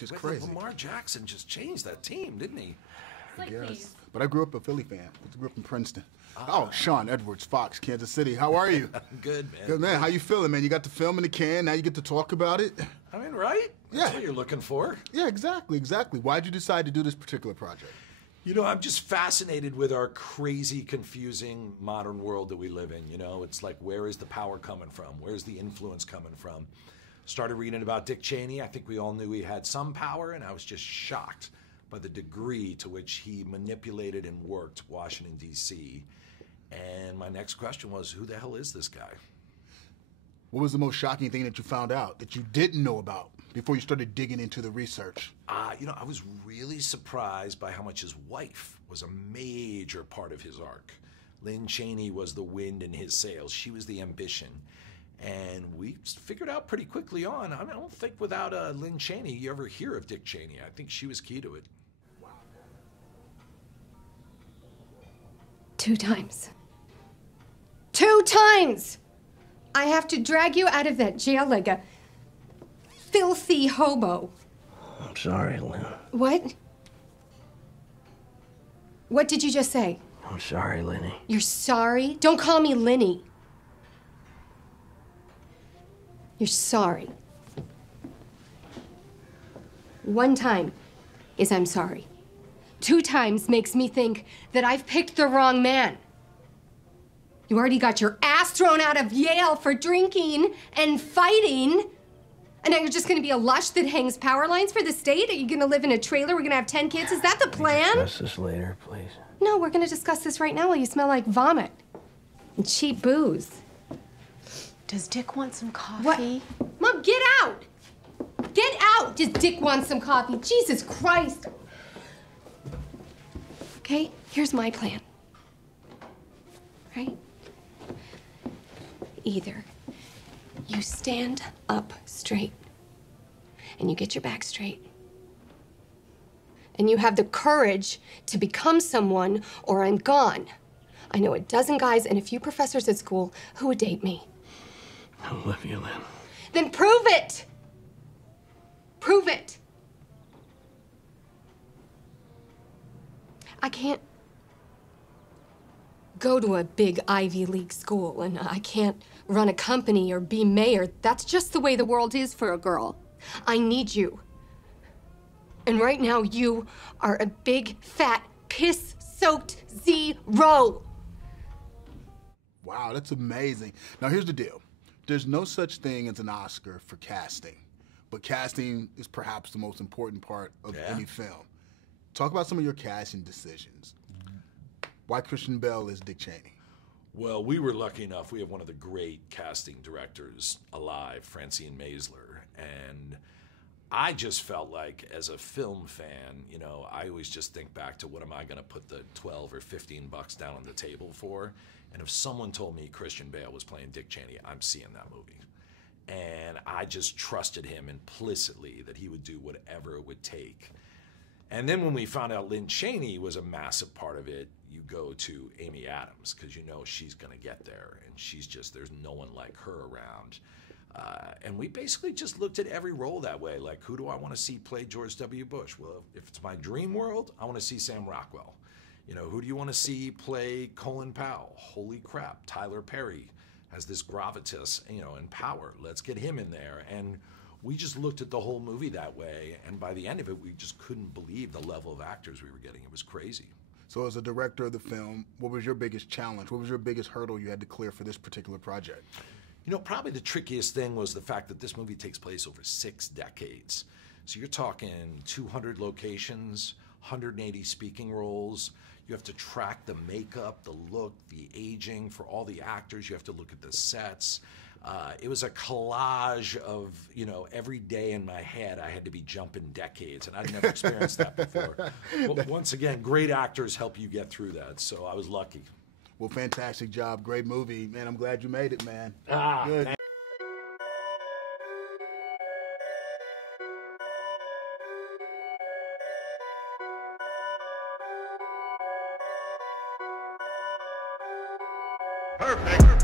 which is crazy. Lamar Jackson just changed that team, didn't he? Yes. But I grew up a Philly fan. I grew up in Princeton. Oh, Sean Edwards, Fox, Kansas City. How are you? Good, man. Good, man. How you feeling, man? You got the film in the can. Now you get to talk about it. I mean, right? That's what you're looking for. Yeah, exactly. Why'd you decide to do this particular project? You know, I'm just fascinated with our crazy, confusing modern world that we live in. You know, it's like, where is the power coming from? Where's the influence coming from? Started reading about Dick Cheney. I think we all knew he had some power, and I was just shocked by the degree to which he manipulated and worked Washington, D.C. And my next question was, who the hell is this guy? What was the most shocking thing that you found out that you didn't know about before you started digging into the research? You know, I was really surprised by how much his wife was a major part of his arc. Lynn Cheney was the wind in his sails. She was the ambition. And we figured out pretty quickly on, I don't think without Lynn Cheney you ever hear of Dick Cheney. I think she was key to it. Wow. 2 times. 2 times! I have to drag you out of that jail like a filthy hobo. I'm sorry, Lynn. What? What did you just say? I'm sorry, Lenny. You're sorry? Don't call me Lenny. You're sorry. 1 time is I'm sorry. 2 times makes me think that I've picked the wrong man. You already got your ass thrown out of Yale for drinking and fighting. And now you're just gonna be a lush that hangs power lines for the state? Are you gonna live in a trailer? We're gonna have 10 kids? Is that the plan? Discuss this later, please. No, we're gonna discuss this right now while you smell like vomit and cheap booze. Does Dick want some coffee? What? Mom, get out! Get out! Does Dick want some coffee? Jesus Christ! Okay, here's my plan. Right? Either you stand up straight and you get your back straight and you have the courage to become someone, or I'm gone. I know a dozen guys and a few professors at school who would date me. I love you, Lynn. Then prove it! Prove it! I can't go to a big Ivy League school, and I can't run a company or be mayor. That's just the way the world is for a girl. I need you. And right now, you are a big, fat, piss-soaked zero. Wow, that's amazing. Now, here's the deal. There's no such thing as an Oscar for casting, but casting is perhaps the most important part of any film. Talk about some of your casting decisions. Why Christian Bale is Dick Cheney? Well, we were lucky enough. We have one of the great casting directors alive, Francine Maisler. And I just felt like, as a film fan, you know, I always just think back to what am I going to put the 12 or 15 bucks down on the table for? And if someone told me Christian Bale was playing Dick Cheney, I'm seeing that movie. And I just trusted him implicitly that he would do whatever it would take. And then when we found out Lynn Cheney was a massive part of it, you go to Amy Adams, because you know she's going to get there. And she's just, there's no one like her around. And we basically just looked at every role that way. Like, who do I want to see play George W. Bush? Well, if it's my dream world, I want to see Sam Rockwell. You know, who do you want to see play Colin Powell? Holy crap, Tyler Perry has this gravitas, you know, and power. Let's get him in there. And we just looked at the whole movie that way, and by the end of it, we just couldn't believe the level of actors we were getting. It was crazy. So as a director of the film, what was your biggest challenge? What was your biggest hurdle you had to clear for this particular project? You know, probably the trickiest thing was the fact that this movie takes place over 6 decades. So you're talking 200 locations, 180 speaking roles. You have to track the makeup, the look, the aging for all the actors. You have to look at the sets. It was a collage of, you know, every day in my head I had to be jumping decades, and I'd never experienced that before. Well, once again, great actors help you get through that, so I was lucky. Well, fantastic job. Great movie. Man, I'm glad you made it, man. Good. Perfect.